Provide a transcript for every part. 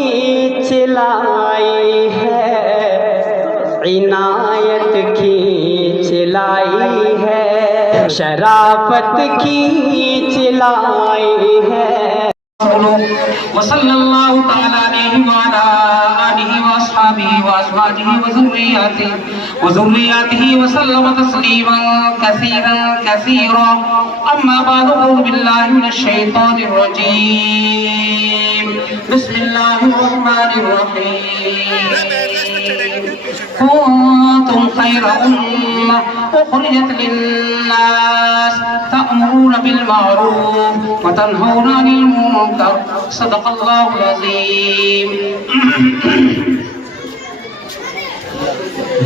کھینچ لائی ہے، عنایت کھینچ لائی ہے، شرافت کھینچ لائی ہے۔ وصلی اللہ تعالی علیہ وعلا آلہ واصحابہ وازواجہ وذریاتہ وسلم تسلیما کثیرا کثیرا۔ اما بعد اعوذ باللہ من الشیطان الرجیم، بسم اللہ الرحمن الرحیم۔ کنتم خیر امہ اخرجت للناس تأمرون بالمعروف وتنہون عن المنکر، صدق اللہ العظیم۔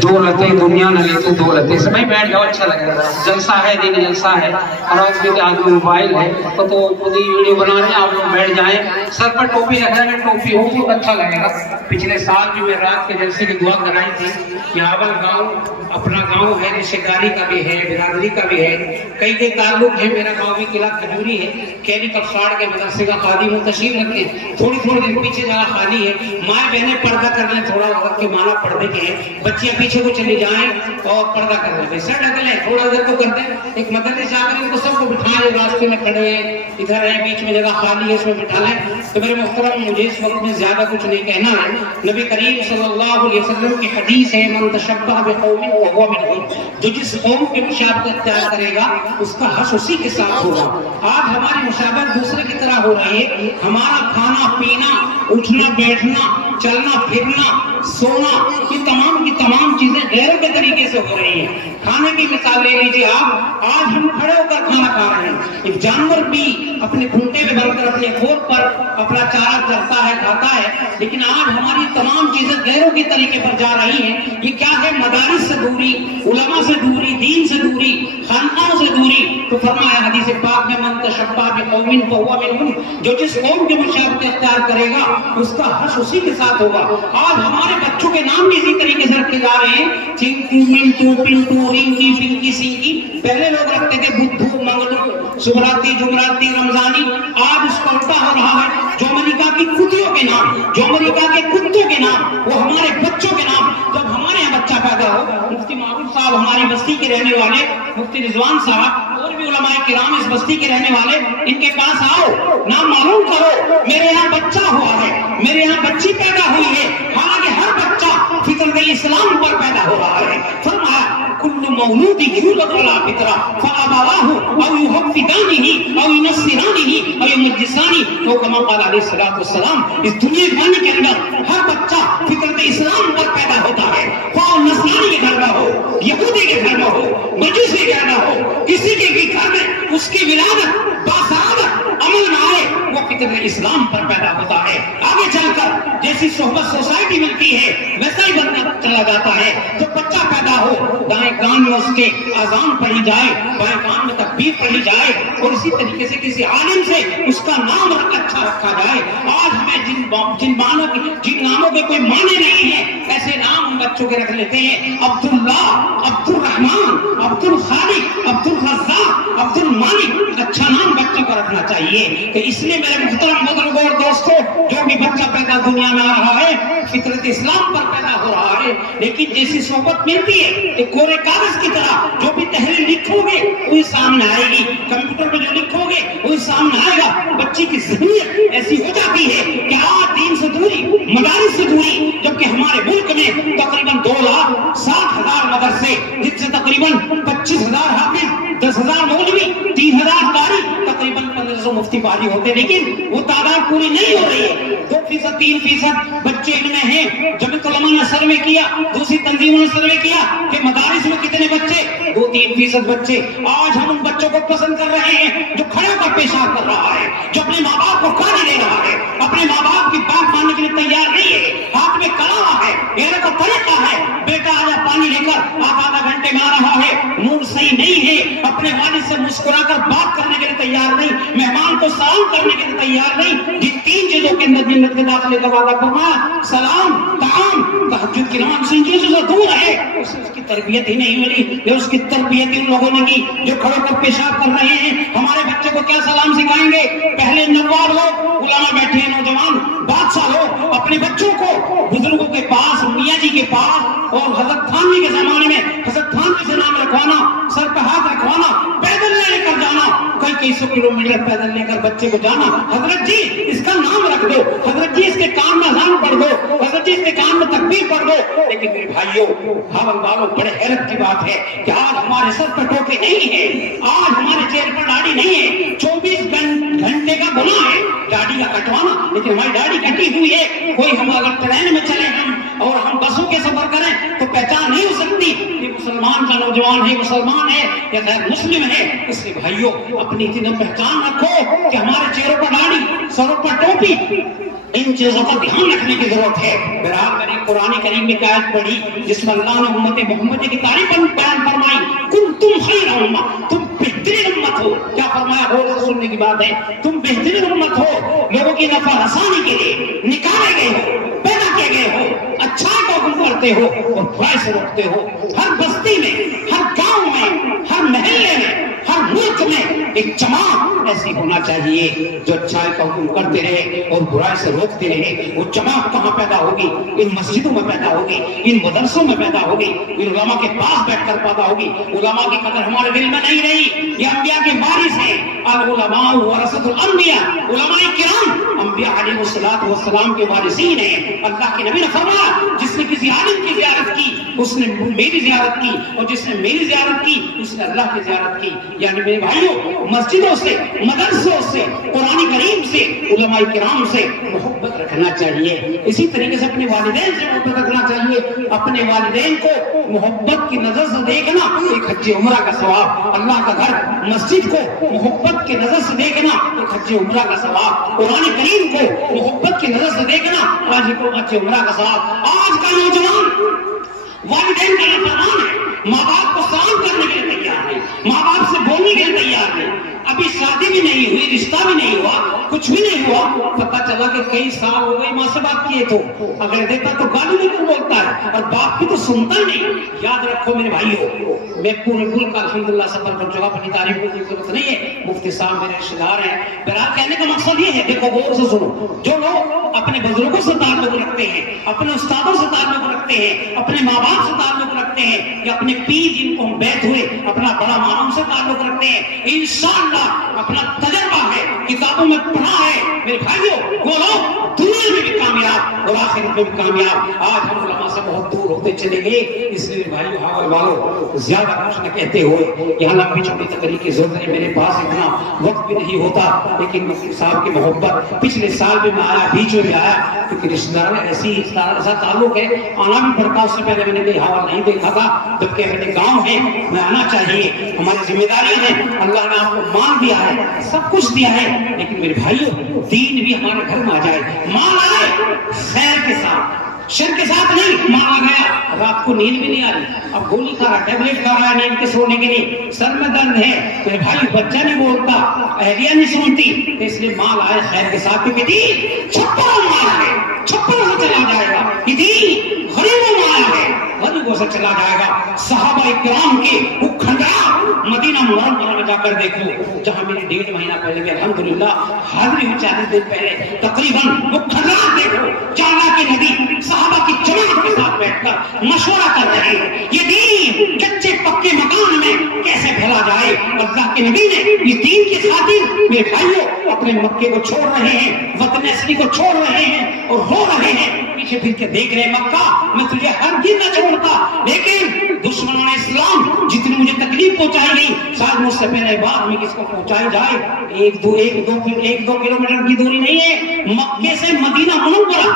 دولتیں دنیا نہ لیتے دولتیں سے بھائی بیٹھ جاؤ، اچھا لگے گا، جلسہ ہے، دینی جلسہ ہے، اور آج بھی آج موبائل ہے تو خود ہی ویڈیو بنا رہے ہیں، آپ لوگ بیٹھ جائیں، سر پر ٹوپی رکھ رہے ہیں، ٹوپی ہو تو اچھا لگے گا۔ پچھلے سال بھی میں رات کے جلسے کی دعا کرائی تھی کہ آول گاؤں اپنا گاؤں ہے، رشتہ داری کا بھی ہے، برادری کا بھی ہے، کئی تعلق ہے۔ میرا گاؤں بھی قلعہ کھجوری ہے، کیری کفساڑ کے مدرسے کا خادم ہوں، تشریف رکھتے ہیں، تھوڑی دن پیچھے جگہ خالی ہے، مائیں بہنیں پردہ کر لیں، تھوڑا وقت کے معنی پردے کے ہیں، بچیاں پیچھے کو چلی جائیں اور پردہ کر لیں، سر ڈھک لیں، تھوڑا ادھر کو کر دیں، ایک مدرسے سے آ کر ان کو سب کو بٹھائیں، راستے میں کھڑے ہیں، ادھر ہے، بیچ میں جگہ خالی ہے، اس میں بٹھا لیں۔ تو میرے محترم، مجھے اس وقت میں زیادہ کچھ نہیں کہنا ہے، نبی کریم صلی اللہ علیہ وسلم کی حدیث ہے، من تشبہ بقوم فہو منہم، جو جس قوم کے مشابہت اختیار کرے گا اس کا حشر اسی کے ساتھ ہوگا۔ آج ہماری مشابہت دوسرے کی طرح ہو رہی ہے، ہمارا کھانا پینا، اٹھنا بیٹھنا، چلنا پھرنا، سونا، یہ تمام کی تمام چیزیں غیروں کے طریقے سے ہو رہی ہیں۔ کھانے کی مثال لے لیجیے آپ، آج ہم کھڑے ہو کر کھانا کھا رہے ہیں، ایک جانور بھی اپنے کھوٹے میں بند کر اپنے کھور پر اپنا چارہ چرتا ہے، کھاتا ہے، لیکن آج ہماری تمام چیزیں غیروں کے طریقے پر جا رہی ہیں۔ یہ کیا ہے؟ مدارس سے دوری، علماء سے دوری، دین سے دوری، خانقاہوں سے دوری۔ تو فرمایا حدیث پاک میں، من تشبہ بقوم فہو منہم، جو جس قوم کی مشابہت اختیار کرے گا اس کا حشر اسی کے ساتھ ہوگا۔ آج ہمارے بچوں کے نام بھی اسی طریقے سے رکھے جا رہے ہیں، چنکو منٹو پنٹو رنکی فنکی سنکی۔ پہلے لوگ رکھتے تھے بدھو منگلو سبراتی جمراتی رمضانی، آج اس کا الٹا ہو رہا ہے، جو امریکہ کی کتوں کے نام، جو امریکہ کے کتوں کے نام، وہ ہمارے بچوں کے نام۔ جب ہمارے یہاں بچہ پیدا ہو، مفتی معروف صاحب ہماری بستی کے رہنے والے، مفتی رضوان صاحب اور بھی علماء کرام اس بستی کے رہنے والے، ان کے پاس آؤ، نام معلوم کرو، میرے یہاں بچہ ہوا ہے، میرے یہاں بچی پیدا ہوئی ہے، حالانکہ ہر بچہ فطرت اسلام پر پیدا ہو رہا ہے۔ فرمایا کل مولود یولد علی فطرہ فابواہ او یحودانہ او ینصرانہ او یمجسانہ، تو کما قال علیہ الصلوۃ والسلام، اس دنیا کے اندر ہر بچہ فطرت اسلام پر پیدا ہوتا ہے، خواہ نصرانی کے گھر میں ہو، یہودی کے گھر میں ہو، مجوسی کے گھر میں ہو، کسی کے بھی گھر میں اس کی ولادت باسعادت عمل میں آئے، وہ فطرت اسلام پر پیدا ہوتا ہے۔ آگے چل کر جیسی صحبت سوسائٹی ملتی ہے ویسا ہی بننا چلا جاتا ہے۔ جب بچہ پیدا ہو، دائیں کان میں اس کے اذان پڑھی جائے، بائیں کان میں تکبیر پڑھی جائے، اور اسی طریقے سے کسی عالم سے اس کا نام اچھا رکھا جائے۔ آج ہمیں جن ناموں کے کوئی معنی نہیں ہے، ایسے نام ہم بچوں کے رکھ لیتے ہیں، عبداللہ، عبد الرحمن، عبد الخالق، عبد الرزاق، عبد المالک۔ اچھا نام بچوں کو رکھنا چاہیے۔ تو اس لیے میرے محترم بزرگوں اور دوستوں، جو بھی بچہ پیدا دنیا میں آ رہا ہے فطرت اسلام پر پیدا ہو رہا ہے، لیکن جیسی صحبت ملتی ہے ایک کورے کاغذ کی طرح، جو بھی تحریر لکھو گے وہی سامنے آئے گی، کمپیوٹر پہ جو لکھو گے وہی سامنے آئے گا۔ بچی کی ذہنیت ایسی ہو جاتی ہے کہ آج دین سے دوری، مدارس سے دوری، جبکہ ہمارے ملک میں تقریباً 2,60,000 مدرسے، جن سے تقریباً 25,000 حافظ، 10,000 مولوی، 3,000 قاری، تقریباً 1,500 مفتی قاری ہوتے، لیکن وہ تعداد پوری نہیں ہو رہی ہے۔ 2%، 3% بچے ان میں ہیں۔ جمعیت علماء نے سروے کیا، دوسری تنظیموں نے سروے کیا کہ مدارس میں کتنے بچے، 2-3% بچے۔ آج ہم ان بچوں کو پسند کر رہے ہیں جو کھڑے ہو کر پیشاب کر رہا ہے، جو اپنے ماں باپ کو گالی دے رہا ہے، اپنے ماں باپ کی بات ماننے کے لیے تیار نہیں ہے، ہاتھ میں کلام ہے، میرے کو طریقہ ہے، بیٹا آجا پانی لے کر، آپ آدھا گھنٹے میں آ رہا ہے، موڈ صحیح نہیں ہے، اپنے والد سے مسکرا کر بات کرنے کے لیے تیار نہیں، مہمان کو سلام کرنے کے لیے تیار نہیں۔ جن 3 چیزوں کے اندر جنت کے داخلے کا وعدہ فرمایا، سلام، طعام، تہجد کی نماز، ان چیزوں سے دور ہے، اس کی تربیت ہی نہیں ملی، یا اس کی تربیت ان لوگوں نے کی جو کھڑے کر پیشاب کر رہے ہیں۔ ہمارے بچے کو کیا سلام سکھائیں گے؟ پہلے نواب لوگ، علماء بیٹھے ہیں، نوجوان بادشاہ لوگ اپنے اپنے بچوں کو بزرگوں کے پاس، میاں جی کے پاس، اور حضرت تھانوی کے زمانے میں حضرت تھانوی سے نام رکھوانا، سر پہ ہاتھ رکھوانا، پیدل لے کر جانا، کئی سو کلومیٹر پیدل لے کر بچے کو جانا، حضرت جی اس کا نام رکھ دو، حضرت جی اس کے کان میں اذان پڑھ دو، حضرت جی اس کے کان میں تکبیر پڑھ دو۔ لیکن میرے بھائیوں، ہم والوں بڑے حیرت کی بات ہے کہ آج ہمارے سر پر ٹوپی نہیں ہے، آج ہمارے چہرے پر داڑھی نہیں ہے، 24 گھنٹے کا گناہ ہے داڑھی کا کٹوانا، لیکن ہماری داڑھی کٹی ہوئی ہے۔ کوئی ہم اگر ٹرین میں چلے اور ہم بسوں کے سفر کریں تو پہچان نہیں ہو سکتی کہ مسلمان کا نوجوان ہے، مسلمان ہے یا غیر مسلم ہے۔ اس لیے بھائیوں، اپنی اتنی پہچان رکھو کہ ہمارے چہروں پر داڑھی، سروں پر ٹوپی، ان چیزوں کا دھیان رکھنے کی ضرورت ہے۔ بہرحال میں نے قرآن کریم میں آیت پڑھی جس میں اللہ نے امت محمد کی تعریف بیان فرمائی، کنتم خیر امہ، تم بہترین امت ہو۔ کیا فرمایا؟ غور سے سننے کی بات ہے، تم بہترین امت ہو، لوگوں کی نفع رسانی کے لیے نکالے گئے ہو، پیدا کیے گئے ہو، اچھائی کا حکم کرتے ہو اور برائی سے روکتے ہو۔ ہر بستی میں، ہر گاؤں میں، ہر محلے میں، ہر ملک میں ایک جماعت ایسی ہونا چاہیے جو اچھائی کا حکم کرتے رہے اور برائی سے روکتے رہے۔ وہ جماعت کہاں پیدا ہوگی؟ ان مسجدوں میں پیدا ہوگی، ان مدرسوں میں پیدا ہوگی، ان علماء کے پاس بیٹھ کر پیدا ہوگی۔ علماء کی قدر ہمارے دل میں نہیں رہی، یہ انبیاء کے وارث ہیں۔ العلماء ورثۃ الانبیاء، علماء کرام انبیاء علیہ الصلوۃ والسلام کے وارثین ہیں۔ اللہ کے نبی نے فرمایا، جس نے کسی عالم کی زیارت کی اس نے میری زیارت کی، اور جس نے میری زیارت کی اس نے اللہ کی زیارت کی۔ یعنی میرے بھائیوں، مسجدوں سے، مدرسوں سے، قرآن کریم سے، علماء کرام سے محبت رکھنا چاہیے۔ اسی طریقے سے اپنے والدین سے محبت رکھنا چاہیے۔ اپنے والدین کو محبت کی نظر سے دیکھنا ایک حج عمرہ کا ثواب، اللہ کا گھر مسجد کو محبت کی نظر سے دیکھنا ایک حج عمرہ کا ثواب، قرآن کریم کو محبت کی نظر سے دیکھنا آج کو حج عمرہ کا ثواب۔ آج کا نوجوان والدین کا نافرمان ہے، ماں باپ کو سلام کرنے کے لیے تیار ہے، ماں باپ سے بولنے کے لیے تیار ہے۔ ابھی شادی بھی نہیں ہوئی، رشتہ بھی نہیں ہوا، کچھ بھی نہیں ہوا، پتہ چلا کہ کئی سال ہو گئی ماں سے بات کیے تو اگر دیتا تو گالی لے کر بولتا ہے اور باپ کی تو سنتا ہی نہیں۔ یاد رکھو میرے بھائیوں، میں پورے ملک کا الحمدللہ سفر کر چکا، اپنی تعریف کی ضرورت نہیں ہے، مفتی صاحب میرے رشتے دار ہیں۔ بہرحال کہنے کا مقصد یہ ہے، دیکھو غور سے سنو، جو لوگ اپنے بزرگوں سے تعلق رکھتے ہیں، اپنے استادوں سے تعلق رکھتے ہیں، اپنے ماں باپ سے تعلق رکھتے ہیں، یا اپنے پیر جن کو ہم بیعت ہوئے اپنا بڑا مانوں سے تعلق رکھتے ہیں، انشاءاللہ اپنا تجربہ ہے، کتابوں میں پڑھا ہے، میرے بھائیوں، وہ لوگ دنیا میں بھی کامیاب اور آخرت میں بھی کامیاب۔ آج ہم علماء سے بہت دور ہوتے چلے گئے، اس لیے بھائیوں حوال والوں زیادہ کچھ نہ کہتے ہوئے یہاں لمبی چوڑی تقریر کی ضرورت ہے، میرے پاس اتنا وقت بھی نہیں ہوتا، لیکن مفتی صاحب کی محبت پچھلے سال بھی میں آیا، بیچ میں آیا، کیونکہ رشتہ دار ایسا تعلق ہے، آنا بھی پڑتا۔ اس سے پہلے میں نے کوئی حوال نہیں دیکھا تھا، جبکہ میرے گاؤں ہے، میں آنا چاہیے، ہماری ذمہ داری ہے، اللہ نے آپ کو مان دیا ہے، سب کچھ دیا ہے، لیکن میرے بھائیوں دین بھی ہمارے گھر میں آ جائے، مان آئے خیر کے ساتھ، شر کے ساتھ نہیں۔ ماں آ گیا، رات کو نیند بھی نہیں آ رہی، اب گولی کھا رہا، ٹیبلٹ کھا رہا ہے نیند کے سونے کے لیے، سر میں درد ہے، میرے بھائی بچہ نہیں بولتا، اہلیہ نہیں سنتی، اس لیے مال آئے خیر کے ساتھ، کیونکہ دین چھپروں مال ہے، چھپروں سے چلا جائے گا، یہ دین غریبوں مال ہے، غریبوں سے چلا جائے گا۔ صحابہ کرام کے وہ کھنڈرا مدینہ منورہ میں جا کر دیکھو، جہاں میری 1.5 مہینہ پہلے بھی الحمدللہ حاضری ہوئی، 40 دن پہلے تقریباً وہ کھنڈرا دیکھو، جانا کے نبی صحابہ کی جماعت کے ساتھ بیٹھ کر مشورہ کر رہے ہیں، یہ دین کچے پکے مکان میں کیسے پھیلا جائے۔ اللہ کے نبی نے یہ دین کی خاطر میرے بھائیوں اپنے مکے کو چھوڑ رہے ہیں، وطن اصلی کو چھوڑ رہے ہیں اور رو رہے ہیں، پیچھے پھر کے دیکھ رہے ہیں، مکہ میں تجھے ہرگز نہ چھوڑتا، لیکن دشمنان اسلام جتنی مجھے تکلیف پہنچائی گئی، شاید مجھ سے پہلے بعد میں کس کو پہنچائی جائے، ایک دو کلومیٹر کی دوری نہیں ہے، مکے سے مدینہ منورہ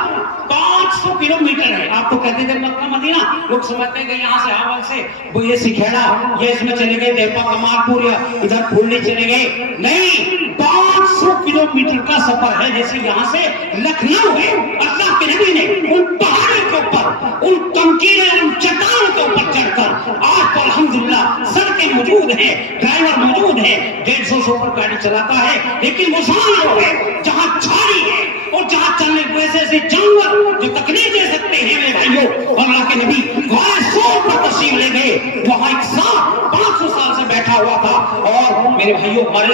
500 کلومیٹر ہے۔ آپ تو کہتے تھے مکہ مدینہ، لوگ سمجھتے ہیں کہ یہاں سے حاول سے وہ یہ سکھیڑا، یہ اس میں چلے گئے دیپا کمار پور یا ادھر پھولنے چلے گئے، نہیں، 500 کلومیٹر کا سفر ہے، جیسے یہاں سے لکھنؤ ہے۔ اللہ کے نبی نے ان پہاڑوں کے اوپر، ان کنکریوں، ان چٹانوں کے اوپر چڑھ کر، آج تو الحمدللہ سڑکیں موجود ہیں، ڈرائیور موجود ہے، 150 سے اوپر گاڑی چلاتا ہے، لیکن وہ سمجھ ہے جہاں جھاڑی ہے اور جہاں چلنے کو ایسے جانور جو تکلیف دے سکتے ہیں میرے بھائیوں، اللہ کے نبی وہاں 100 پر تشریف لے گئے، وہاں ایک سانپ 500 سال سے بیٹھا ہوا تھا، اور میرے بھائیوں ہمارے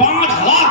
5000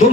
2